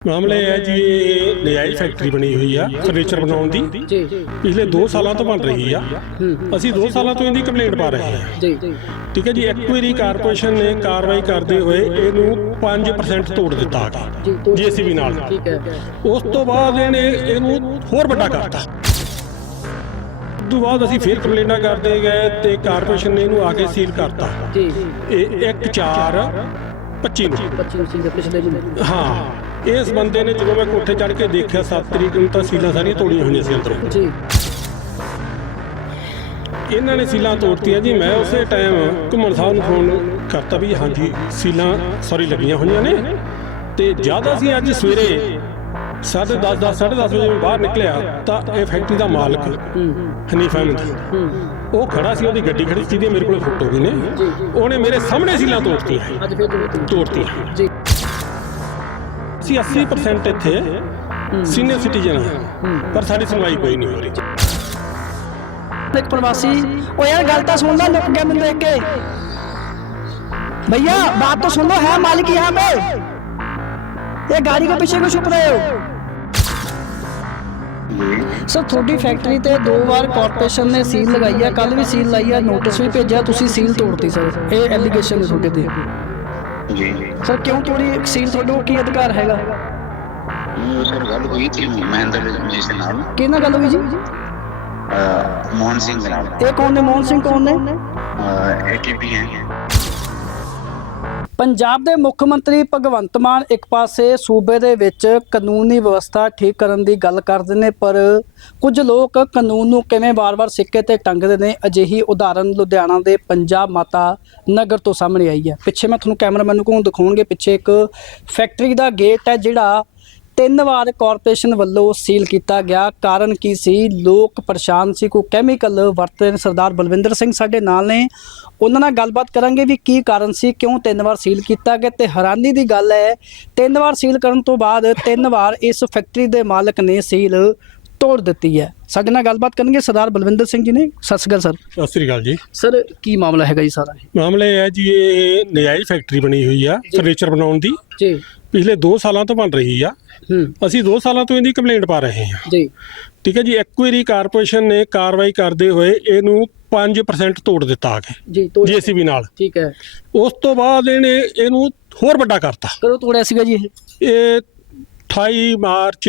ਮਾਮਲਾ ਇਹ ਹੈ ਜੀ ਇਹ ਨਜਾਇਜ਼ ਫੈਕਟਰੀ ਬਣੀ ਹੋਈ ਆ ਫਰਨੀਚਰ ਬਣਾਉਣ ਦੀ। ਜੀ ਪਿਛਲੇ 2 ਸਾਲਾਂ ਤੋਂ ਬਣ ਰਹੀ ਆ। ਅਸੀਂ 2 ਸਾਲਾਂ ਤੋਂ ਇਹਦੀ ਕੰਪਲੇਂਟ ਪਾ ਰਹੇ ਹਾਂ। ਜੀ ਠੀਕ ਹੈ ਜੀ ਐਕੁਇਰੀ ਕਾਰਪੋਰੇਸ਼ਨ ਨੇ ਕਾਰਵਾਈ ਕਰਦੇ ਹੋਏ ਇਹਨੂੰ 5% ਤੋੜ ਦਿੱਤਾ ਜੀਸੀਬੀ ਨਾਲ। ਠੀਕ ਹੈ। ਉਸ ਤੋਂ ਬਾਅਦ ਇਹਨੇ ਇਹਨੂੰ ਹੋਰ ਵੱਡਾ ਕਰਤਾ ਤੋਂ ਬਾਅਦ ਅਸੀਂ ਫਿਰ ਕੰਪਲੇਂਟਾਂ ਕਰਦੇ ਗਏ ਤੇ ਕਾਰਪੋਰੇਸ਼ਨ ਨੇ ਇਹਨੂੰ ਆ ਕੇ ਸੀਲ ਕਰਤਾ ਜੀ। ਇਹ 1 4 25 ਨੂੰ। 25 ਸੀ ਪਿਛਲੇ ਮਹੀਨੇ। ਹਾਂ ਇਸ ਬੰਦੇ ਨੇ ਜਦੋਂ ਮੈਂ ਕੋਠੇ ਚੜ੍ਹ ਕੇ ਦੇਖਿਆ 7 ਤਰੀਕ ਨੂੰ ਤਾਂ ਸੀਲਾਂ ਸਾਰੀਆਂ ਤੋੜੀਆਂ ਹੋਈਆਂ ਸੀ ਅੰਦਰੋਂ। ਜੀ। ਇਹਨਾਂ ਨੇ ਸੀਲਾਂ ਤੋੜਤੀਆਂ ਜੀ ਮੈਂ ਉਸੇ ਟਾਈਮ ਘੁੰਮਣ ਸਾਹਿਬ ਨੂੰ ਫੋਨ ਕਰਤਾ ਵੀ ਹਾਂਜੀ ਸੀਲਾਂ ਸੌਰੀ ਲੱਗੀਆਂ ਹੋਈਆਂ ਨੇ। ਤੇ ਜ਼ਿਆਦਾ ਸੀ ਅੱਜ ਸਵੇਰੇ ਸਾਢੇ 10 10 10:30 ਵਜੇ ਮੈਂ ਬਾਹਰ ਨਿਕਲਿਆ, ਤਾਂ ਇਹ ਫੈਕਟਰੀ ਦਾ ਮਾਲਕ ਹਨੀਫ ਅਹਿਮਦ, ਉਹ ਖੜਾ ਸੀ, ਉਹਦੀ ਗੱਡੀ ਖੜੀ ਸੀ, ਜਿਹਦੀ ਮੇਰੇ ਕੋਲ ਫੋਟੋ ਵੀ ਨੇ। ਉਹਨੇ ਮੇਰੇ ਸਾਹਮਣੇ ਸੀਲਾਂ ਤੋੜਤੀ ਅੱਜ ਫਿਰ ਤੋੜਤੀ ਜੀ ਸੀ 80% ਇੱਥੇ ਸੀਨੀਅਰ ਸਿਟੀਜ਼ਨ ਆ ਪਰ ਸਾਡੀ ਸੁਣਵਾਈ ਕੋਈ ਨਹੀਂ ਹੋ ਰਹੀ। ਇੱਕ ਪ੍ਰਵਾਸੀ ਉਹ ਯਾਰ ਗੱਲ ਤਾਂ ਸੁਣ ਲੈ ਲੁੱਕ ਗਿਆ ਮੈਨੂੰ ਦੇਖ ਕੇ। ਭਈਆ, ਬਾਤ ਤਾਂ ਸੁਣ ਲੋ ਹੈ ਮਾਲਿਕ ਯਹਾਂ ਪੇ ये गाड़ी के पीछे क्यों छुप रहे हो ਸਰ ਤੁਹਾਡੀ ਫੈਕਟਰੀ ਤੇ ਦੋ ਵਾਰ ਕਾਰਪੋਰੇਸ਼ਨ ਨੇ ਸੀਲ ਲਗਾਈ ਹੈ ਕੱਲ ਵੀ ਸੀਲ ਲਾਈ ਹੈ ਨੋਟਿਸ ਵੀ ਭੇਜਿਆ ਤੁਸੀਂ ਸੀਲ ਤੋੜਤੀ ਸਰ ਇਹ ਐਲੀਗੇਸ਼ਨ ਹੈ ਤੁਹਾਡੇ ਤੇ ਜੀ ਜੀ ਸਰ ਕਿਉਂ ਤੋੜੀ ਸੀਲ ਤੁਹਾਡੇ ਕੋਲ ਕੀ ਅਧਿਕਾਰ ਹੈਗਾ ਉਹ ਸਰ ਗੱਲ ਹੋਈ ਸੀ ਮਹਿੰਦਰ ਜੀ ਦੇ ਨਾਲ ਕਿਹਨਾਂ ਗੱਲ ਹੋਈ ਜੀ ਅਹ, ਮੋਹਨ ਸਿੰਘ ਦੇ ਨਾਲ ਇਹ ਕੌਣ ਨੇ ਮੋਹਨ ਸਿੰਘ ਕੌਣ ਨੇ ਏਟੀਪੀ ਹੈ ਪੰਜਾਬ ਦੇ ਮੁੱਖ ਮੰਤਰੀ ਭਗਵੰਤ ਮਾਨ ਇੱਕ ਪਾਸੇ ਸੂਬੇ ਦੇ ਵਿੱਚ ਕਾਨੂੰਨੀ ਵਿਵਸਥਾ ਠੀਕ ਕਰਨ ਦੀ ਗੱਲ ਕਰਦੇ ਨੇ, ਪਰ ਕੁਝ ਲੋਕ ਕਾਨੂੰਨ ਨੂੰ ਕਿਵੇਂ ਵਾਰ-ਵਾਰ ਸਿੱਕੇ ਤੇ ਟੰਗਦੇ ਨੇ, ਅਜਿਹੀ ਉਦਾਹਰਨ ਲੁਧਿਆਣਾ ਦੇ ਪੰਜਾਬ ਮਾਤਾ ਨਗਰ ਤੋਂ ਸਾਹਮਣੇ ਆਈ ਹੈ। ਪਿੱਛੇ ਮੈਂ ਤੁਹਾਨੂੰ ਕੈਮਰਾਮੈਨ ਨੂੰ ਕਹੂੰ ਦਿਖਾਉਣਗੇ, ਪਿੱਛੇ ਇੱਕ ਫੈਕਟਰੀ ਦਾ ਗੇਟ ਹੈ ਜਿਹੜਾ ਤਿੰਨ ਵਾਰ ਕਾਰਪੋਰੇਸ਼ਨ ਵੱਲੋਂ ਸੀਲ ਕੀਤਾ ਗਿਆ। ਕਾਰਨ ਕੀ ਸੀ? ਲੋਕ ਪਰੇਸ਼ਾਨ ਸੀ। ਕੋਈ ਕੈਮੀਕਲ ਵਰਤੇ ਸਰਦਾਰ ਬਲਵਿੰਦਰ ਸਿੰਘ ਸਾਡੇ ਨਾਲ ਨੇ। ਉਹਨਾਂ ਨਾਲ ਗੱਲਬਾਤ ਕਰਾਂਗੇ ਵੀ ਕੀ ਕਾਰਨ ਸੀ ਕਿਉਂ ਤਿੰਨ ਵਾਰ ਸੀਲ ਕੀਤਾ ਗਿਆ ਤੇ ਹੈਰਾਨੀ ਦੀ ਗੱਲ ਹੈ ਤਿੰਨ ਵਾਰ ਸੀਲ ਕਰਨ ਤੋਂ ਬਾਅਦ ਤਿੰਨ ਵਾਰ ਇਸ ਫੈਕਟਰੀ ਦੇ ਮਾਲਕ ਨੇ ਸੀਲ ਤੋੜ ਦਿੱਤੀ ਹੈ। ਸਾਡੇ ਨਾਲ ਗੱਲਬਾਤ ਕਰਨਗੇ ਸਰਦਾਰ ਬਲਵਿੰਦਰ ਸਿੰਘ ਜੀ ਨੇ। ਸਤਿ ਸ਼੍ਰੀ ਅਕਾਲ ਸਰ। ਸਤਿ ਸ੍ਰੀ ਅਕਾਲ ਜੀ। ਸਰ ਕੀ ਮਾਮਲਾ ਹੈਗਾ ਜੀ ਸਾਰਾ? ਮਾਮਲਾ ਇਹ ਹੈ ਜੀ ਇਹ ਨਜਾਇਜ਼ ਫੈਕਟਰੀ ਬਣੀ ਹੋਈ ਆ ਫਰਨੀਚਰ ਬਣਾਉਣ ਦੀ। ਜੀ। ਪਿਛਲੇ 2 ਸਾਲਾਂ ਤੋਂ ਬਣ ਰਹੀ ਆ। ਅਸੀਂ 2 ਸਾਲਾਂ ਤੋਂ ਇਹਦੀ ਕੰਪਲੇਂਟ ਪਾ ਰਹੇ ਹਾਂ। ਜੀ। ਠੀਕ ਹੈ ਜੀ ਐਕੁਇਰੀ ਕਾਰਪੋਰੇਸ਼ਨ ਨੇ ਕਾਰਵਾਈ ਕਰਦੇ ਹੋਏ ਇਹਨੂੰ 5% ਤੋੜ ਦਿੱਤਾ ਆ ਕੇ ਜੀ ਜੀਸੀਬੀ ਨਾਲ। ਠੀਕ ਹੈ। ਉਸ ਤੋਂ ਬਾਅਦ ਇਹਨੇ ਇਹਨੂੰ ਹੋਰ ਵੱਡਾ ਕਰਤਾ। ਕਦੋਂ ਤੋੜਿਆ ਸੀਗਾ ਜੀ ਇਹ? ਇਹ 28 ਮਾਰਚ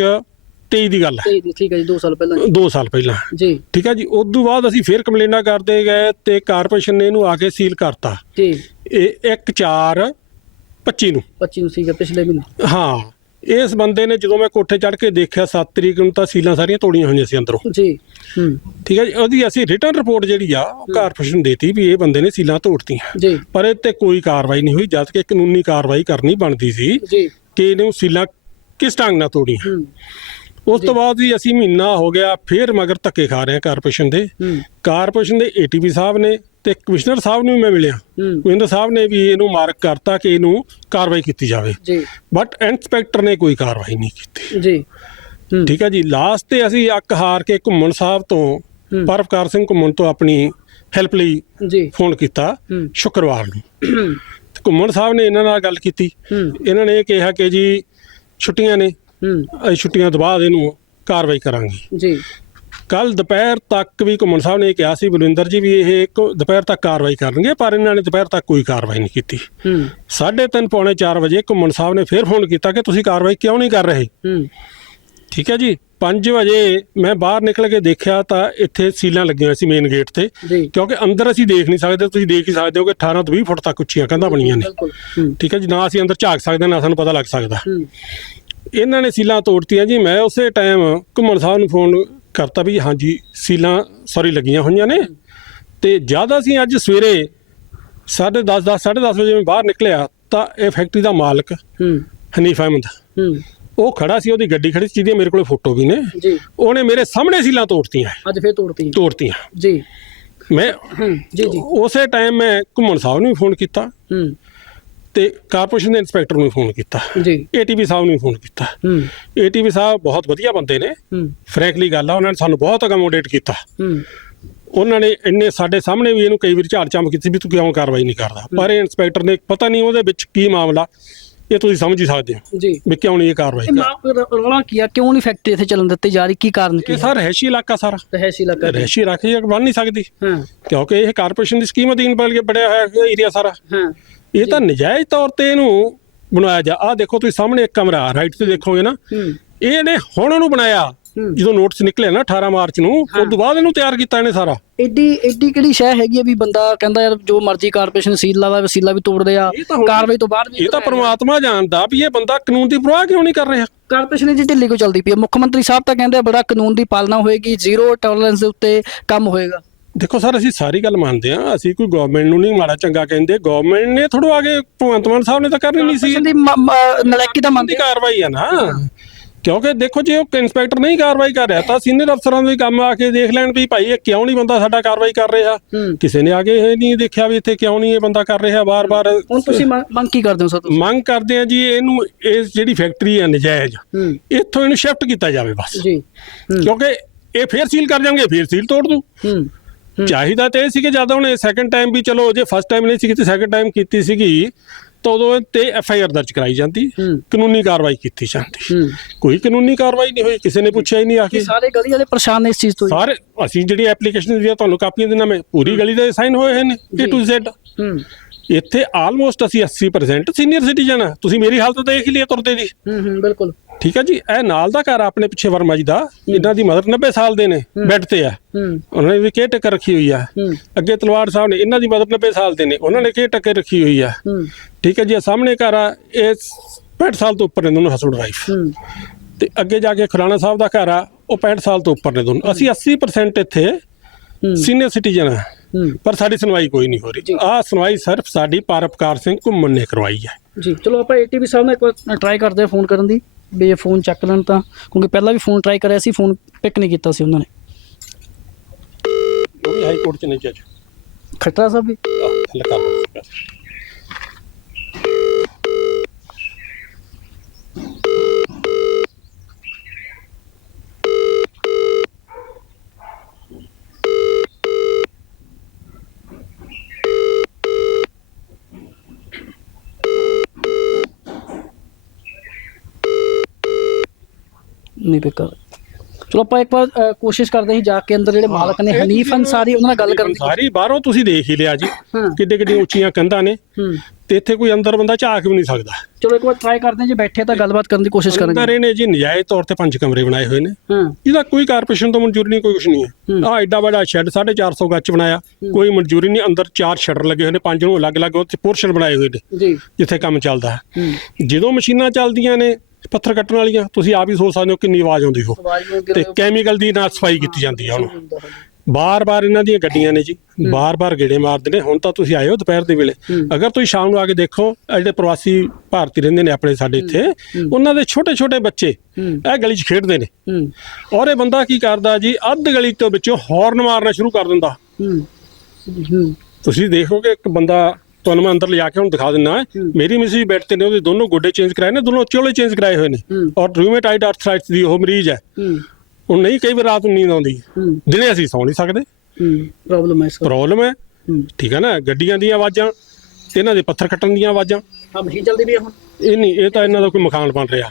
23 ਦੀ ਗੱਲ ਹੈ। ਠੀਕ ਹੈ ਜੀ 2 ਸਾਲ ਪਹਿਲਾਂ 2 ਸਾਲ ਪਹਿਲਾਂ। ਜੀ। ਠੀਕ ਹੈ ਜੀ ਉਸ ਤੋਂ ਬਾਅਦ ਅਸੀਂ ਫਿਰ ਕੰਪਲੇਂਟਾਂ ਕਰਦੇ ਗਏ ਤੇ ਕਾਰਪੋਰੇਸ਼ਨ ਨੇ ਇਹਨੂੰ ਆ ਕੇ ਸੀਲ ਕਰਤਾ। ਜੀ। ਇਹ 1 4 25 ਨੂੰ। 25 ਨੂੰ ਸੀਗਾ ਪਿਛਲੇ ਮਹੀਨੇ। ਹਾਂ ਇਸ ਬੰਦੇ ਨੇ ਜਦੋਂ ਮੈਂ ਕੋਠੇ ਚੜ੍ਹ ਕੇ ਦੇਖਿਆ 7 ਤਰੀਕ ਨੂੰ ਤਾਂ ਸੀਲਾਂ ਸਾਰੀਆਂ ਤੋੜੀਆਂ ਹੋਈਆਂ ਸੀ ਅੰਦਰੋਂ। ਜੀ ਹੂੰ। ਠੀਕ ਹੈ ਜੀ ਉਹਦੀ ਅਸੀਂ ਰਿਟਰਨ ਰਿਪੋਰਟ ਜਿਹੜੀ ਆ ਉਹ ਕਾਰਪੋਰੇਸ਼ਨ ਦੇਤੀ ਵੀ ਇਹ ਬੰਦੇ ਨੇ ਸੀਲਾਂ ਤੋੜਤੀਆਂ। ਜੀ। ਪਰ ਇਹ ਤੇ ਕੋਈ ਕਾਰਵਾਈ ਨਹੀਂ ਹੋਈ ਜਦ ਕਿ ਕਾਨੂੰਨੀ ਕਾਰਵਾਈ ਕਰਨੀ ਬਣਦੀ ਸੀ ਜੀ। ਕਿ ਇਹਨੂੰ ਸੀਲਾਂ ਕਿਸ ਢੰਗ ਨਾਲ ਤੋੜੀਆਂ। ਹੂੰ। ਉਸ ਤੋਂ ਬਾਅਦ ਵੀ ਅਸੀਂ ਮਹੀਨਾ ਹੋ ਗਿਆ ਫਿਰ ਮਗਰ ਧੱਕੇ ਖਾ ਰਹੇ ਹਾਂ ਕਾਰਪੋਰੇਸ਼ਨ ਦੇ। ਹੂੰ। ਕਾਰਪੋਰੇਸ਼ਨ ਦੇ ਏਟੀਪੀ ਸਾਹਿਬ ਨੇ ਤੇ ਕਮਿਸ਼ਨਰ ਸਾਹਿਬ ਨੂੰ ਵੀ ਮੈਂ ਮਿਲਿਆ। ਕਮਿਸ਼ਨਰ ਸਾਹਿਬ ਨੇ ਵੀ ਇਹਨੂੰ ਮਾਰਕ ਕਰਤਾ ਕਿ ਇਹਨੂੰ ਕਾਰਵਾਈ ਕੀਤੀ ਜਾਵੇ। ਜੀ। ਬਟ ਇੰਸਪੈਕਟਰ ਨੇ ਕੋਈ ਕਾਰਵਾਈ ਨਹੀਂ ਕੀਤੀ। ਜੀ। ਠੀਕ ਹੈ ਜੀ ਲਾਸਟ ਤੇ ਅਸੀਂ ਅੱਕ ਹਾਰ ਕੇ ਘੁੰਮਣ ਸਾਹਿਬ ਤੋਂ। ਪਰਵਕਾਰ ਸਿੰਘ ਘੁੰਮਣ ਤੋਂ ਆਪਣੀ ਹੈਲਪ ਲਈ ਜੀ। ਫੋਨ ਕੀਤਾ। ਸ਼ੁੱਕਰਵਾਰ ਨੂੰ। ਘੁੰਮਣ ਸਾਹਿਬ ਨੇ ਇਹਨਾਂ ਨਾਲ ਗੱਲ ਕੀਤੀ। ਇਹਨਾਂ ਨੇ ਕਿਹਾ ਕਿ ਜੀ ਛੁੱਟੀਆਂ ਨੇ। ਅਸੀਂ ਛੁੱਟੀਆਂ ਤੋਂ ਬਾਅਦ ਇਹਨੂੰ ਕਾਰਵਾਈ ਕਰਾਂਗੇ। ਜੀ। ਕੱਲ ਦੁਪਹਿਰ ਤੱਕ ਵੀ ਘੁੰਮਣ ਸਾਹਿਬ ਨੇ ਕਿਹਾ ਸੀ ਬਲਵਿੰਦਰ ਜੀ ਵੀ ਇਹ ਦੁਪਹਿਰ ਤੱਕ ਕਾਰਵਾਈ ਕਰਨਗੇ ਪਰ ਇਹਨਾਂ ਨੇ ਦੁਪਹਿਰ ਤੱਕ ਕੋਈ ਕਾਰਵਾਈ ਨਹੀਂ ਕੀਤੀ। ਹੂੰ। 3:30 ਪੌਣੇ 4 ਵਜੇ ਘੁੰਮਣ ਸਾਹਿਬ ਨੇ ਫੇਰ ਫੋਨ ਕੀਤਾ ਕਿ ਤੁਸੀਂ ਕਾਰਵਾਈ ਕਿਉਂ ਨਹੀਂ ਕਰ ਰਹੇ? ਹੂੰ। ਠੀਕ ਹੈ ਜੀ? 5 ਵਜੇ ਮੈਂ ਬਾਹਰ ਨਿਕਲ ਕੇ ਦੇਖਿਆ ਤਾਂ ਇੱਥੇ ਸੀਲਾਂ ਲੱਗੀਆਂ ਸੀ ਮੇਨ ਗੇਟ ਤੇ। ਕਿਉਂਕਿ ਅੰਦਰ ਅਸੀਂ ਦੇਖ ਨਹੀਂ ਸਕਦੇ ਤੁਸੀਂ ਦੇਖ ਹੀ ਸਕਦੇ ਹੋ ਕਿ 18 ਤੋਂ 20 ਫੁੱਟ ਤੱਕ ਉੱਚੀਆਂ ਕੰਧਾਂ ਬਣੀਆਂ ਨੇ। ਠੀਕ ਹੈ ਜੀ? ਨਾ ਅਸੀਂ ਅੰਦਰ ਝਾਕ ਸਕਦੇ ਨਾ ਸਾਨੂੰ ਪਤਾ ਲੱਗ ਸਕਦਾ। ਇਹਨਾਂ ਨੇ ਸੀਲਾਂ ਤੋੜਤੀਆਂ ਜੀ। ਮੈਂ ਉਸੇ ਟਾਈਮ ਘੁੰਮਣ ਸਾਹਿਬ ਨੂੰ ਫੋਨ ਕਰਤਾ ਵੀ ਹਾਂਜੀ ਸੀਲਾਂ ਸੌਰੀ ਲੱਗੀਆਂ ਹੋਈਆਂ ਨੇ। ਤੇ ਜ਼ਿਆਦਾ ਸੀ ਅੱਜ ਸਵੇਰੇ 10:30 10 10:30 ਵਜੇ ਮੈਂ ਬਾਹਰ ਨਿਕਲਿਆ ਤਾਂ ਇਹ ਫੈਕਟਰੀ ਦਾ ਮਾਲਕ ਹੂੰ। ਹਨੀਫ ਅਹਿਮਦ। ਹੂੰ। ਉਹ ਖੜਾ ਸੀ ਉਹਦੀ ਗੱਡੀ ਖੜੀ ਸੀ ਜਿਹਦੀ ਮੇਰੇ ਕੋਲ ਫੋਟੋ ਵੀ ਨੇ। ਜੀ। ਉਹਨੇ ਮੇਰੇ ਸਾਹਮਣੇ ਸੀਲਾਂ ਤੋੜਤੀਆਂ। ਅੱਜ ਫਿਰ ਤੋੜਤੀ ਤੋੜਤੀਆਂ। ਜੀ। ਮੈਂ ਜੀ ਜੀ। ਉਸੇ ਟਾਈਮ ਮੈਂ ਘੁੰਮਣ ਸਾਹਿਬ ਨੂੰ ਵੀ ਫੋਨ ਕੀਤਾ। ਹੂੰ। ਤੇ ਕਾਰਪੋਰੇਸ਼ਨ ਦੇ ਇੰਸਪੈਕਟਰ ਨੂੰ ਫੋਨ ਕੀਤਾ। ਜੀ। ਏਟੀਵੀ ਸਾਹਿਬ ਨੂੰ ਫੋਨ ਕੀਤਾ। ਹੂੰ। ਏਟੀਵੀ ਸਾਹਿਬ ਬਹੁਤ ਵਧੀਆ ਬੰਦੇ ਨੇ। ਹੂੰ। ਫਰੈਂਕਲੀ ਗੱਲ ਆ ਉਹਨਾਂ ਨੇ ਸਾਨੂੰ ਬਹੁਤ ਅਕਮੋਡੇਟ ਕੀਤਾ। ਹੂੰ। ਉਹਨਾਂ ਨੇ ਇੰਨੇ ਸਾਡੇ ਸਾਹਮਣੇ ਵੀ ਇਹਨੂੰ ਕਈ ਵਾਰ ਝਾੜ ਚੰਮ ਕੀਤੀ ਵੀ ਤੂੰ ਕਿਉਂ ਕਾਰਵਾਈ ਨਹੀਂ ਕਰਦਾ। ਪਰ ਇਹ ਇੰਸਪੈਕਟਰ ਨੇ ਪਤਾ ਨਹੀਂ ਉਹਦੇ ਵਿੱਚ ਕੀ ਮਾਮਲਾ ਇਹ ਤੁਸੀਂ ਸਮਝ ਹੀ ਸਕਦੇ ਹੋ ਜੀ। ਵੀ ਕਿਉਂ ਨਹੀਂ ਇਹ ਕਾਰਵਾਈ ਕਰ ਰੌਲਾ ਕੀ ਆ? ਕਿਉਂ ਨਹੀਂ ਫੈਕਟਰੀ ਇੱਥੇ ਚੱਲਣ ਦਿੱਤੀ? ਜਾ ਰਹੀ ਕੀ ਕਾਰਨ ਕੀ ਇਹ ਸਾਰਾ ਰਹਿਸ਼ੀ ਇਲਾਕਾ ਸਾਰਾ। ਰਹਿਸ਼ੀ ਇਲਾਕਾ। ਰਹਿਸ਼ੀ ਰੱਖੀ ਬਣ ਨਹੀਂ ਸਕਦੀ। ਹਾਂ। ਕਿਉਂਕਿ ਇਹ ਕਾਰਪੋਰੇਸ਼ਨ ਦੀ ਸਕੀਮ ਅਧੀਨ ਬਲ ਕੇ ਬੜਿਆ ਹੋਇਆ ਏਰੀਆ ਸਾਰਾ। ਹਾਂ। ਇਹ ਤਾਂ ਨਜਾਇਜ਼ ਤੌਰ ਤੇ ਇਹਨੂੰ ਬਣਾਇਆ ਜਾ ਆ ਦੇਖੋ ਤੁਸੀਂ ਸਾਹਮਣੇ ਇੱਕ ਕਮਰਾ ਰਾਈਟ ਤੇ ਦੇਖੋਗੇ ਨਾ। ਹੂੰ। ਇਹਨੇ ਹੁਣ ਉਹਨੂੰ ਬਣਾਇਆ। ਜਦੋਂ ਨੋਟਿਸ ਨਿਕਲੇ ਨਾ 18 ਮਾਰਚ ਨੂੰ ਉਸ ਤੋਂ ਬਾਅਦ ਇਹਨੂੰ ਤਿਆਰ ਕੀਤਾ ਇਹਨੇ ਸਾਰਾ। ਐਡੀ ਐਡੀ ਕਿਹੜੀ ਸ਼ੈ ਹੈਗੀ ਆ ਵੀ ਬੰਦਾ ਕਹਿੰਦਾ ਯਾਰ ਜੋ ਮਰਜ਼ੀ ਕਾਰਪੋਰੇਸ਼ਨ ਸੀਲ ਲਾਵਾ ਵਸੀਲਾ ਵੀ ਤੋੜਦੇ ਆ ਇਹ ਕਾਰਵਾਈ ਤੋਂ ਬਾਅਦ ਵੀ ਇਹ ਤਾਂ ਪ੍ਰਮਾਤਮਾ ਜਾਣਦਾ ਵੀ ਇਹ ਬੰਦਾ ਕਾਨੂੰਨ ਦੀ ਪਰਵਾਹ ਕਿਉਂ ਨਹੀਂ ਕਰ ਰਿਹਾ। ਕਾਰਪੋਰੇਸ਼ਨ ਦੀ ਢਿੱਲੀ ਕੋ ਚੱਲਦੀ ਪਈ ਹੈ ਮੁੱਖ ਮੰਤਰੀ ਸਾਹਿਬ ਤਾਂ ਕਹਿੰਦੇ ਆ ਬੜਾ ਕਾਨੂੰਨ ਦੀ ਪਾਲਣਾ ਹੋਏਗੀ ਜ਼ੀਰੋ ਟੋਲਰੈਂਸ ਦੇ ਉੱਤੇ ਕੰਮ ਹੋਏਗਾ। ਦੇਖੋ ਸਰ ਅਸੀਂ ਸਾਰੀ ਗੱਲ ਮੰਨਦੇ ਆ ਅਸੀਂ ਕੋਈ ਗਵਰਨਮੈਂਟ ਨੂੰ ਨਹੀਂ ਮਾੜਾ ਚੰਗਾ ਕਹਿੰਦੇ। ਗਵਰਨਮੈਂਟ ਨੇ ਥੋੜਾ ਆਗੇ ਭਗਵੰਤ ਮਾਨ ਸਾਹਿਬ ਨੇ ਤਾਂ ਕਰਨੀ ਨਹੀਂ ਸੀ। ਦੀ ਨਲਾਇਕੀ ਤਾਂ ਮੰਨਦੇ ਦੀ ਕਾਰਵਾਈ ਆ ਨਾ। ਕਿਉਂਕਿ ਦੇਖੋ ਜੇ ਉਹ ਇੰਸਪੈਕਟਰ ਨਹੀਂ ਕਾਰਵਾਈ ਕਰ ਰਿਹਾ ਤਾਂ ਸੀਨੀਅਰ ਅਫਸਰਾਂ ਨੂੰ ਵੀ ਕੰਮ ਆ ਕੇ ਦੇਖ ਲੈਣ ਵੀ ਭਾਈ ਇਹ ਕਿਉਂ ਨਹੀਂ ਬੰਦਾ ਸਾਡਾ ਕਾਰਵਾਈ ਕਰ ਰਿਹਾ। ਕਿਸੇ ਨੇ ਆ ਕੇ ਇਹ ਨਹੀਂ ਦੇਖਿਆ ਵੀ ਇੱਥੇ ਕਿਉਂ ਨਹੀਂ ਇਹ ਬੰਦਾ ਕਰ ਰਿਹਾ। ਬਾਰ-ਬਾਰ ਹੁਣ ਤੁਸੀਂ ਮੰਗ ਕੀ ਕਰਦੇ ਹੋ ਸਰ ਤੁਸੀਂ? ਮੰਗ ਕਰਦੇ ਆ ਜੀ ਇਹਨੂੰ ਇਹ ਜਿਹੜੀ ਫੈਕਟਰੀ ਹੈ ਨਜਾਇਜ਼ ਇੱਥੋਂ ਇਹਨੂੰ ਸ਼ਿਫਟ ਕੀਤਾ ਜਾਵੇ ਬਸ। ਜੀ। ਕਿਉਂਕਿ ਇਹ ਫੇਰ ਸੀਲ ਕਰ ਜਾਣਗੇ ਫੇਰ ਸੀਲ ਤੋੜ ਦੂ। ਚਾਹੀਦਾ ਤੇ ਸੀ ਕਿ ਜਦੋਂ ਉਹਨੇ ਸੈਕੰਡ ਟਾਈਮ ਵੀ ਚਲੋ ਜੇ ਫਸਟ ਟਾਈਮ ਨਹੀਂ ਸੀ ਕੀਤੀ ਸੈਕੰਡ ਟਾਈਮ ਕੀਤੀ ਸੀਗੀ ਤਾਂ ਉਦੋਂ ਤੇ ਐਫ ਆਈ ਆਰ ਦਰਜ ਕਰਾਈ ਜਾਂਦੀ। ਕਾਨੂੰਨੀ ਕਾਰਵਾਈ ਕੀਤੀ ਜਾਂਦੀ। ਕੋਈ ਕਾਨੂੰਨੀ ਕਾਰਵਾਈ ਨਹੀਂ ਹੋਈ ਕਿਸੇ ਨੇ ਪੁੱਛਿਆ ਹੀ ਨਹੀਂ ਆ ਕੇ। ਸਾਰੇ ਗਲੀ ਵਾਲੇ ਪਰੇਸ਼ਾਨ ਨੇ ਇਸ ਚੀਜ਼ ਤੋਂ। ਸਾਰੇ ਅਸੀਂ ਜਿਹੜੀ ਐਪਲੀਕੇਸ਼ਨ ਦੀਆਂ ਤੁਹਾਨੂੰ ਕਾਪੀਆਂ ਦੇ ਨਾਮੇ ਪੂਰੀ ਗਲੀ ਦੇ ਸਾਈਨ ਹੋਏ ਹੋਏ ਨੇ A to Z ਇੱਥੇ ਆਲਮੋਸਟ ਅਸੀਂ 80% ਸੀਨੀਅਰ ਸਿਟੀਜ਼ਨ ਆ। ਤੁਸੀਂ ਮੇਰੀ ਹਾਲਤ ਦੇਖ ਲਈ ਤੁਰਦੇ ਦੀ। ਹੂੰ ਹੂੰ ਬਿਲਕੁਲ। ਠੀਕ ਹੈ ਜੀ ਇਹ ਨਾਲ ਦਾ ਘਰ ਆਪਣੇ ਪਿੱਛੇ ਵਰਮਾ ਜੀ ਦਾ ਇਹਨਾਂ ਦੀ ਮਦਰ 90 ਸਾਲ ਦੇ ਨੇ ਬੈੱਡ ਤੇ ਆ। ਉਹਨਾਂ ਨੇ ਵੀ ਕੇ ਟੱਕਰ ਰੱਖੀ ਹੋਈ ਆ। ਅੱਗੇ ਤਲਵਾਰ ਸਾਹਿਬ ਨੇ ਇਹਨਾਂ ਦੀ ਮਦਰ 90 ਸਾਲ ਦੇ ਨੇ ਉਹਨਾਂ ਨੇ ਕੇ ਟੱਕਰ ਰੱਖੀ ਹੋਈ ਆ। ਠੀਕ ਹੈ ਜੀ ਇਹ ਸਾਹਮਣੇ ਘਰ ਆ ਇਹ 65 ਸਾਲ ਤੋਂ ਉੱਪਰ ਨੇ ਦੋਨੋਂ ਹਸਬੰਡ ਵਾਈਫ ਤੇ ਅੱਗੇ ਜਾ ਕੇ ਖੁਰਾਣਾ ਸਾਹਿਬ ਦਾ ਘਰ ਆ ਉਹ 65 ਸਾਲ ਤੋਂ ਉੱਪਰ ਨੇ ਦੋਨੋਂ। ਅਸੀਂ 80% ਇੱਥੇ ਸੀਨੀਅਰ ਸਿਟੀਜ਼ਨ ਆ। ਪਰ ਸਾਡੀ ਸੁਣਵਾਈ ਕੋਈ ਨਹੀਂ ਹੋ ਰਹੀ। ਆ ਸੁਣਵਾਈ ਸਿਰਫ ਸਾਡੀ ਪਾਰਪਕਾਰ ਸਿੰਘ ਘੁੰਮਣ ਨੇ ਕਰਵਾਈ ਹੈ। ਜੀ ਚਲੋ ਆਪਾਂ ਏਟੀਵੀ ਸਾਹਿਬ ਨਾਲ ਇੱਕ ਵਾਰ ਟਰਾਈ ਕਰਦੇ ਆ ਫੋਨ ਕਰਨ ਦੀ। ਵੀ ਇਹ ਫੋਨ ਚੱਕ ਲੈਣ ਤਾਂ ਕਿਉਂਕਿ ਪਹਿਲਾਂ ਵੀ ਫੋਨ ਟਰਾਈ ਕਰਿਆ ਸੀ ਫੋਨ ਪਿਕ ਨਹੀਂ ਕੀਤਾ ਸੀ ਉਹਨਾਂ ਨੇ। ਉਹ ਵੀ ਹਾਈ ਕੋਰਟ ਚ ਨਹੀਂ ਜੱਜ ਖੱਟਰਾ ਸਾਹਿਬ ਵੀ? ਕਰ ਲਓ। ਨਹੀਂ ਪਿਕ ਕਰ ਚਲੋ ਆਪਾਂ ਇੱਕ ਵਾਰ ਅ, ਕੋਸ਼ਿਸ਼ ਕਰਦੇ ਸੀ ਜਾ ਕੇ ਅੰਦਰ ਜਿਹੜੇ ਮਾਲਕ ਨੇ ਹਨੀਫ ਅਨਸਾਰੀ ਉਹਨਾਂ ਨਾਲ ਗੱਲ ਕਰਨ ਦੀ ਸਾਰੀ ਬਾਹਰੋਂ ਤੁਸੀਂ ਦੇਖ ਹੀ ਲਿਆ ਜੀ। ਹਾਂ। ਕਿੱਡੇ ਕਿੱਡੀਆਂ ਉੱਚੀਆਂ ਕੰਧਾਂ ਨੇ। ਹੂੰ। ਤੇ ਇੱਥੇ ਕੋਈ ਅੰਦਰ ਬੰਦਾ ਝਾਕ ਵੀ ਨਹੀਂ ਸਕਦਾ। ਚਲੋ ਇੱਕ ਵਾਰ ਟਰਾਈ ਕਰਦੇ ਹਾਂ ਜੇ ਬੈਠੇ ਤਾਂ ਗੱਲਬਾਤ ਕਰਨ ਦੀ ਕੋਸ਼ਿਸ਼ ਅੰਦਰ ਕਰਾਂਗੇ। ਇਹਨੇ ਜੀ ਨਜਾਇਜ਼ ਤੌਰ ਤੇ ਪੰਜ ਕਮਰੇ ਬਣਾਏ ਹੋਏ ਨੇ। ਹਾਂ। ਇਹਦਾ ਕੋਈ ਕਾਰਪੋਰੇਸ਼ਨ ਤੋਂ ਮਨਜ਼ੂਰੀ ਨਹੀਂ ਕੋਈ ਕੁਝ ਨਹੀਂ ਹੈ। ਆ ਐਡਾ ਵੱਡਾ ਸ਼ੈੱਡ 450 ਗੱਚ ਬਣਾਇਆ। ਕੋਈ ਮਨਜ਼ੂਰੀ ਨਹੀਂ ਅੰਦਰ ਚਾਰ ਸ਼ਟਰ ਲੱਗੇ ਹੋਏ ਨੇ ਪੰਜ ਨੂੰ ਅਲੱਗ-ਅਲੱਗ ਉੱਥੇ ਪੋਰਸ਼ਨ ਬਣਾਏ ਹੋਏ ਨੇ ਜੀ। ਜਿੱਥੇ ਕੰਮ ਚੱਲਦਾ। ਹੂੰ। ਜਦੋਂ ਮਸ਼ੀਨਾਂ ਚੱਲਦੀਆਂ ਨੇ ਪੱਥਰ ਕੱਟਣ ਵਾਲੀਆਂ ਤੁਸੀਂ ਆਪ ਹੀ ਸੋਚ ਸਕਦੇ ਹੋ ਕਿੰਨੀ ਆਵਾਜ਼ ਆਉਂਦੀ ਹੋ ਤੇ ਕੈਮੀਕਲ ਦੀ ਨਾਲ ਸਫ਼ਾਈ ਕੀਤੀ ਜਾਂਦੀ ਹੈ ਉਹਨੂੰ। ਬਾਰ-ਬਾਰ ਇਹਨਾਂ ਦੀਆਂ ਗੱਡੀਆਂ ਨੇ ਜੀ ਬਾਰ-ਬਾਰ ਗੇੜੇ ਮਾਰਦੇ ਨੇ। ਹੁਣ ਤਾਂ ਤੁਸੀਂ ਆਏ ਹੋ ਦੁਪਹਿਰ ਦੇ ਵੇਲੇ। ਅਗਰ ਤੁਸੀਂ ਸ਼ਾਮ ਨੂੰ ਆ ਕੇ ਦੇਖੋ ਜਿਹੜੇ ਪ੍ਰਵਾਸੀ ਭਾਰਤੀ ਰਹਿੰਦੇ ਨੇ ਆਪਣੇ ਸਾਡੇ ਇੱਥੇ ਉਹਨਾਂ ਦੇ ਛੋਟੇ-ਛੋਟੇ ਬੱਚੇ ਇਹ ਗਲੀ 'ਚ ਖੇਡਦੇ ਨੇ। ਔਰ ਇਹ ਬੰਦਾ ਕੀ ਕਰਦਾ ਜੀ ਅੱਧ ਗਲੀ ਤੋਂ ਵਿੱਚੋਂ ਹਾਰਨ ਮਾਰਨਾ ਸ਼ੁਰੂ ਕਰ ਦਿੰਦਾ। ਤੁਸੀਂ ਦੇਖੋਗੇ ਇੱਕ ਬੰਦਾ ਤੁਹਾਨੂੰ ਮੈਂ ਅੰਦਰ ਲਿਜਾ ਕੇ ਹੁਣ ਦਿਖਾ ਦਿੰਦਾ ਮੇਰੀ ਮਿਸੀ ਬੈੱਡ ਤੇ ਨੇ ਉਹਦੇ ਦੋਨੋਂ ਗੋਡੇ ਚੇਂਜ ਕਰਾਏ ਨੇ ਦੋਨੋਂ ਚੋਲੇ ਚੇਂਜ ਕਰਾਏ ਹੋਏ ਨੇ। ਔਰ ਰੂਮੇਟਾਈਡ ਆਰਥਰਾਈਟਸ ਦੀ ਉਹ ਮਰੀਜ਼ ਹੈ। ਹੂੰ। ਹੁਣ ਨਹੀਂ ਕਈ ਵਾਰ ਰਾਤ ਨੂੰ ਨੀਂਦ ਆਉਂਦੀ। ਦਿਨੇ ਅਸੀਂ ਸੌ ਨਹੀਂ ਸਕਦੇ। ਪ੍ਰੋਬਲਮ ਹੈ ਇਸ ਪ੍ਰੋਬਲਮ ਹੈ। ਠੀਕ ਹੈ ਨਾ ਗੱਡੀਆਂ ਦੀਆਂ ਆਵਾਜ਼ਾਂ ਇਹਨਾਂ ਦੇ ਪੱਥਰ ਕੱਟਣ ਦੀਆਂ ਆਵਾਜ਼ਾਂ। ਹਾਂ ਮਸ਼ੀਨ ਚੱਲਦੀ ਵੀ ਹੁਣ। ਇਹ ਨਹੀਂ ਇਹ ਤਾਂ ਇਹਨਾਂ ਦਾ ਕੋਈ ਮਕਾਨ ਬਣ ਰਿਹਾ।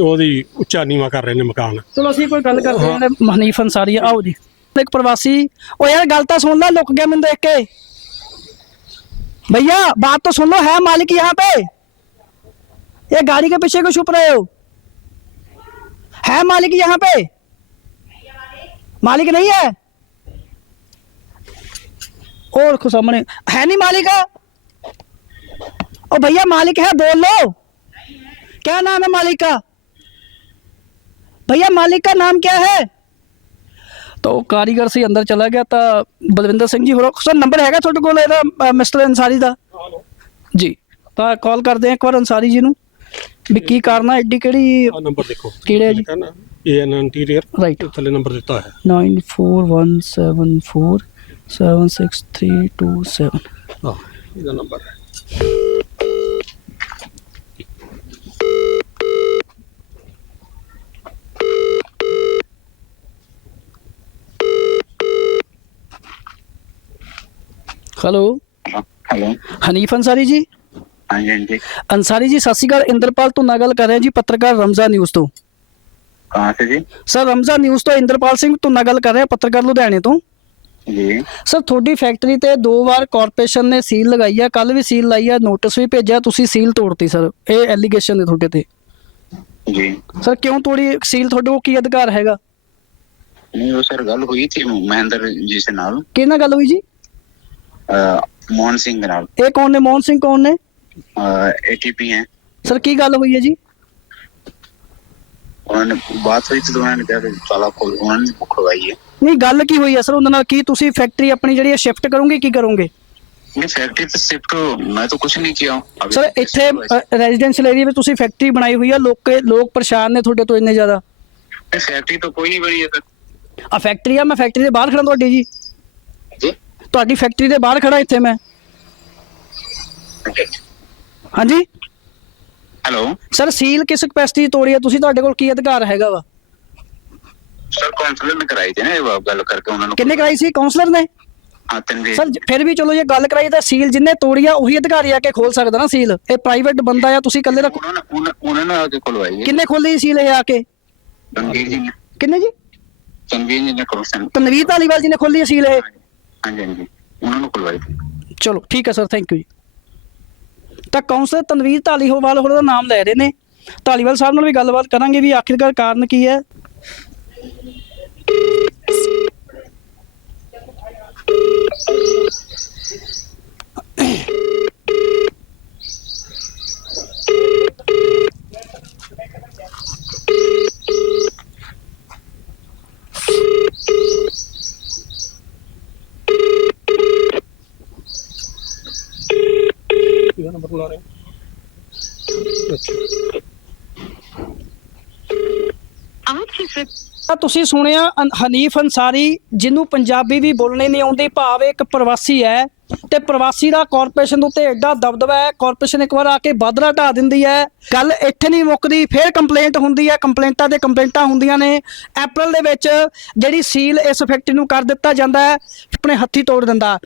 ਉਹਦੀ ਉੱਚਾ ਨੀਵਾ ਕਰ ਰਹੇ ਨੇ ਮਕਾਨ। ਚਲੋ ਅਸੀਂ ਕੋਈ ਗੱਲ ਕਰਦੇ ਹਾਂ। ਹਨੀਫ ਅਨਸਾਰੀ ਆਓ ਜੀ। ਇੱਕ ਪ੍ਰਵਾਸੀ ਉਹ ਯਾਰ ਗੱਲ ਤਾਂ ਸੁਣ ਲੈ ਲੁਕ ਗਿਆ ਮੈਨੂੰ ਦੇਖ ਕੇ। भैया, बात तो सुन लो है मालिक यहाँ पे? ये गाड़ी के पीछे क्यों छुप रहे हो? है मालिक यहाँ पे? मालिक नहीं है? और खो सामने है नहीं मालिक? ओ भैया, मालिक है, बोल लो। क्या नाम है मालिक का? भैया, मालिक का नाम क्या है? ਤਾਂ ਉਹ ਕਾਰੀਗਰ ਸੀ ਅੰਦਰ ਚਲਾ ਗਿਆ ਤਾਂ ਬਲਵਿੰਦਰ ਸਿੰਘ ਜੀ ਹੋਰ ਸਰ ਨੰਬਰ ਹੈਗਾ ਤੁਹਾਡੇ ਕੋਲ ਇਹਦਾ ਮਿਸਟਰ ਅਨਸਾਰੀ ਦਾ? ਜੀ ਤਾਂ ਕਾਲ ਕਰਦੇ ਆ ਇੱਕ ਵਾਰ ਅਨਸਾਰੀ ਜੀ ਨੂੰ ਵੀ ਕੀ ਕਰਨਾ ਐਡੀ ਕਿਹੜੀ ਆ ਨੰਬਰ ਦੇਖੋ। ਕਿਹੜਾ ਹੈ ਜੀ? ਏਐਨ ਇੰਟੀਰੀਅਰ ਰਾਈਟ ਥੱਲੇ ਨੰਬਰ ਦਿੱਤਾ ਹੈ। 94174 76327 ਆ ਇਹਦਾ ਨੰਬਰ ਹੈ। ਹੈਲੋ ਹਨੀਫ ਅੰਸਾਰੀ ਜੀ ਹਾਂਜੀ ਹਾਂਜੀ. ਅੰਸਾਰੀ ਜੀ ਸਤਿ ਸ਼੍ਰੀ ਅਕਾਲ। ਇੰਦਰਪਾਲ ਤੋਂ ਗੱਲ ਕਰ ਰਿਹਾ ਜੀ ਪੱਤਰਕਾਰ ਰਮਜ਼ਾ ਨਿਊਜ਼ ਤੋਂ। ਕਹਾਂ ਸੇ ਜੀ? ਸਰ ਰਮਜ਼ਾ ਨਿਊਜ਼ ਤੋਂ ਇੰਦਰਪਾਲ ਸਿੰਘ ਤੋਂ ਗੱਲ ਕਰ ਰਿਹਾ ਪੱਤਰਕਾਰ ਲੁਧਿਆਣੇ ਤੋਂ। ਜੀ। ਸਰ ਤੁਹਾਡੀ ਫੈਕਟਰੀ ਤੇ ਦੋ ਵਾਰ ਕਾਰਪੋਰੇਸ਼ਨ ਨੇ ਸੀਲ ਲਗਾਈ ਆ। ਕੱਲ ਵੀ ਸੀਲ ਲਾਈ ਆ ਨੋਟਿਸ ਵੀ ਭੇਜਿਆ ਤੁਸੀਂ ਸੀਲ ਤੋੜਤੀ ਸਰ ਇਹ ਐਲੀਗੇਸ਼ਨ ਨੇ ਤੁਹਾਡੇ ਤੇ। ਜੀ। ਸਰ ਕਿਉਂ ਤੋੜੀ? ਸੀਲ ਤੁਹਾਡੇ ਕੋਲ ਕੀ ਅਧਿਕਾਰ ਹੈਗਾ? ਨਹੀਂ ਉਹ ਸਰ ਗੱਲ ਹੋਈ ਸੀ ਮਹਿੰਦਰ ਜੀ ਦੇ ਨਾਲ। ਕਿਹਨਾਂ ਗੱਲ ਹੋਈ ਜੀ? अ, मोहन सिंह के नाल ਇਹ ਕੌਣ ਨੇ ਮੋਹਨ ਸਿੰਘ ਕੌਣ ਨੇ एटीपी हैं ਸਰ ਕੀ ਗੱਲ ਹੋਈ ਹੈ ਜੀ उन्होंने बात हुई थी तो उन्होंने कहा कि ताला खोल उन्होंने बुक करवाई है ਨਹੀਂ ਗੱਲ ਕੀ ਹੋਈ ਹੈ ਸਰ ਉਹਨਾਂ ਨਾਲ ਕੀ ਤੁਸੀਂ ਫੈਕਟਰੀ ਆਪਣੀ ਜਿਹੜੀ ਹੈ ਸ਼ਿਫਟ ਕਰੋਗੇ ਕੀ ਕਰੋਗੇ नहीं फैक्ट्री तो शिफ्ट मैं तो कुछ नहीं किया हूँ अभी ਸਰ तो ਇੱਥੇ shift हुआ है। ਰੈਜ਼ੀਡੈਂਸ਼ੀਅਲ ਏਰੀਆ ਵਿੱਚ ਤੁਸੀਂ ਫੈਕਟਰੀ ਬਣਾਈ ਹੋਈ ਹੈ ਲੋਕ ਲੋਕ ਪਰੇਸ਼ਾਨ ਨੇ ਤੁਹਾਡੇ ਤੋਂ ਇੰਨੇ ਜ਼ਿਆਦਾ नहीं, फैक्ट्री तो कोई नहीं बनी है सर ਆ ਫੈਕਟਰੀ ਆ ਮੈਂ ਫੈਕਟਰੀ ਦੇ ਬਾਹਰ ਖੜਾ ਤੁਹਾਡੀ ਜੀ जी ਤੁਹਾਡੀ ਫੈਕਟਰੀ ਦੇ ਬਾਹਰ ਖੜਾ ਇੱਥੇ ਮੈਂ। ਹਾਂਜੀ? ਹੈਲੋ। ਸਰ ਸੀਲ ਕਿਸ ਕਪੈਸਿਟੀ ਤੋੜੀ ਹੈ ਤੁਸੀਂ ਤੁਹਾਡੇ ਕੋਲ ਕੀ ਅਧਿਕਾਰ ਹੈਗਾ ਵਾ? ਸਰ ਕਾਉਂਸਲਰ ਨੇ ਕਰਾਈ ਤੇ ਨਾ ਗੱਲ ਕਰਕੇ ਉਹਨਾਂ ਨੂੰ। ਕਿੰਨੇ ਕਰਾਈ ਸੀ? ਕਾਉਂਸਲਰ ਨੇ? ਸਰ ਫਿਰ ਵੀ ਚਲੋ ਜੇ ਗੱਲ ਕਰਾਈ ਤਾਂ ਸੀਲ ਜਿੰਨੇ ਤੋੜੀ ਉਹੀ ਅਧਿਕਾਰੀ ਆ ਕੇ ਖੋਲ ਸਕਦਾ ਨਾ ਸੀਲ। ਇਹ ਪ੍ਰਾਈਵੇਟ ਬੰਦਾ ਆ ਤੁਸੀਂ ਇਕੱਲੇ ਦਾ ਉਹਨਾਂ ਉਹਨਾਂ ਨੇ ਆ ਕੇ ਖੋਲਵਾਈ ਕਿੰਨੇ ਖੋਲੀ ਸੀਲ ਇਹ ਆ ਕੇ? ਤਨਵੀਰ ਜੀ ਕਿੰਨੇ ਜੀ? ਤਨਵੀਰ ਜੀ ਨੇ ਖੋਲੀ। ਤਨਵੀਰ ਧਾਲੀਵਾਲ ਜੀ ਨੇ ਖੋਲੀ ਸੀਲ ਇਹ। ਹਾਂਜੀ ਚਲੋ, ਠੀਕ ਹੈ ਸਰ ਥੈਂਕ ਯੂ ਜੀ। ਤਾਂ ਕੌਂਸਲ ਤਨਵੀਰ ਢਾਲੀਵਾਲ ਹੋਰ ਦਾ ਨਾਮ ਲੈ ਰਹੇ ਨੇ। ਢਾਲੀਵਾਲ ਸਾਹਿਬ ਨਾਲ ਵੀ ਗੱਲਬਾਤ ਕਰਾਂਗੇ ਵੀ ਆਖਿਰਕਾਰ ਕਾਰਨ ਕੀ ਹੈ। ਤਾਂ ਤੁਸੀਂ ਸੁਣਿਆ ਅਨ- ਹਨੀਫ ਅੰਸਾਰੀ ਜਿਹਨੂੰ ਪੰਜਾਬੀ ਵੀ ਬੋਲਣੇ ਨਹੀਂ ਆਉਂਦੀ, ਭਾਵ ਇੱਕ ਪ੍ਰਵਾਸੀ ਹੈ ਤੇ ਪ੍ਰਵਾਸੀ ਦਾ ਕਾਰਪੋਰੇਸ਼ਨ ਦੇ ਉੱਤੇ ਐਡਾ ਦਬਦਬਾ ਹੈ ਕਾਰਪੋਰੇਸ਼ਨ ਇੱਕ ਵਾਰ ਆ ਕੇ ਬਾਦਲਾ ਢਾ ਦਿੰਦੀ ਹੈ, ਗੱਲ ਇੱਥੇ ਨਹੀਂ ਮੁੱਕਦੀ ਫਿਰ ਕੰਪਲੇਂਟ ਹੁੰਦੀ ਹੈ ਕੰਪਲੇਂਟਾਂ ਤੇ ਕੰਪਲੇਂਟਾਂ ਹੁੰਦੀਆਂ ਨੇ ਅਪ੍ਰੈਲ ਦੇ ਵਿੱਚ ਜਿਹੜੀ ਸੀਲ ਇਸ ਫੈਕਟਰੀ ਨੂੰ ਕਰ ਦਿੱਤਾ ਜਾਂਦਾ ਹੈ ਆਪਣੇ ਹੱਥੀ ਤੋੜ ਦਿੰਦਾ।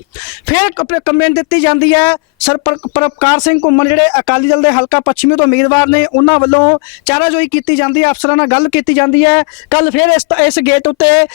ਫਿਰ ਕੰਪਲੇਂਟ ਦਿੱਤੀ ਜਾਂਦੀ ਹੈ, ਸਰ ਪਰ- ਸਿੰਘ ਘੁੰਮਣ ਜਿਹੜੇ ਅਕਾਲੀ ਦਲ ਦੇ ਹਲਕਾ ਪੱਛਮੀ ਤੋਂ ਉਮੀਦਵਾਰ ਨੇ, ਉਹਨਾਂ ਵੱਲੋਂ ਚਾਰਾਜੋਈ ਕੀਤੀ ਜਾਂਦੀ ਹੈ, ਅਫਸਰਾਂ ਨਾਲ ਗੱਲ ਕੀਤੀ ਜਾਂਦੀ ਹੈ। ਕੱਲ ਫਿਰ ਇਸ ਇਸ ਗੇਟ ਉੱਤੇ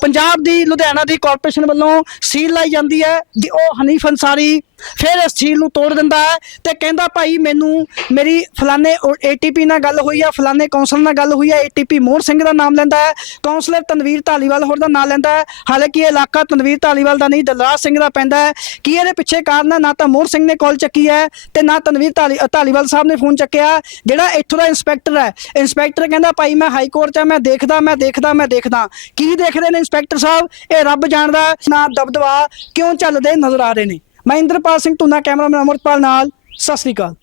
ਪੰਜਾਬ ਦੀ, ਲੁਧਿਆਣਾ ਦੀ ਕਾਰਪੋਰੇਸ਼ਨ ਵੱਲੋਂ ਸੀਲ ਲਾਈ ਜਾਂਦੀ ਹੈ, ਜੀ, ਉਹ ਹਨੀਫ ਅੰਸਾਰੀ ਫਿਰ ਇਸ ਸੀਲ ਨੂੰ ਤੋੜ ਦਿੰਦਾ ਹੈ ਤੇ ਕਹਿੰਦਾ ਭਾਈ ਮੈਨੂੰ ਮੇਰੀ ਫਲਾਣੇ ਏਟੀਪੀ ਨਾਲ ਗੱਲ ਹੋਈ ਆ, ਫਲਾਣੇ ਕੌਂਸਲਰ ਨਾਲ ਗੱਲ ਹੋਈ ਆ ਏਟੀਪੀ ਮੋਹਰ ਸਿੰਘ ਦਾ ਨਾਮ ਲੈਂਦਾ ਹੈ ਕੌਂਸਲਰ ਤਨਵੀਰ ਧਾਲੀਵਾਲ ਹੋਰ ਦਾ ਨਾਮ ਲੈਂਦਾ ਹੈ। ਹਾਲਾਂਕਿ ਇਹ ਇਲਾਕਾ ਤਨਵੀਰ ਧਾਲੀਵਾਲ ਦਾ ਨਹੀਂ, ਦਲਰਾਜ ਸਿੰਘ ਦਾ ਪੈਂਦਾ ਹੈ। ਕੀ ਇਹਦੇ ਪਿੱਛੇ ਕਾਰਨ ਹੈ? ਨਾ ਤਾਂ ਮੋਹਰ ਸਿੰਘ ਨੇ ਕਾਲ ਚੱਕੀ ਹੈ ਤੇ ਨਾ ਤਨਵੀਰ ਧਾਲੀ ਧਾਲੀਵਾਲ ਸਾਹਿਬ ਨੇ ਫੋਨ ਚੱਕਿਆ। ਜਿਹੜਾ ਇੱਥੋਂ ਦਾ ਇੰਸਪੈਕਟਰ ਹੈ ਇੰਸਪੈਕਟਰ ਕਹਿੰਦਾ ਭਾਈ ਮੈਂ ਹਾਈ ਕੋਰਟ 'ਚ ਮੈਂ ਦੇਖਦਾ ਮੈਂ ਦੇਖਦਾ ਮੈਂ ਦੇਖਦਾ। ਕੀ ਦੇਖਦੇ ਨੇ ਇੰਸਪੈਕਟਰ ਸਾਹਿਬ? ਇਹ ਰੱਬ ਜਾਣਦਾ ਨਾ ਦਬਦਬਾ ਕਿਉਂ ਚੱਲਦੇ ਨਜ਼ਰ ਆ ਰਹੇ ਨੇ? ਮੈਂ ਇੰਦਰਪਾਲ ਸਿੰਘ ਧੁੰਨਾ ਕੈਮਰਾਮੈਨ ਅਮਰਪਾਲ ਨਾਲ ਸਤਿ ਸ੍ਰੀ ਅਕਾਲ।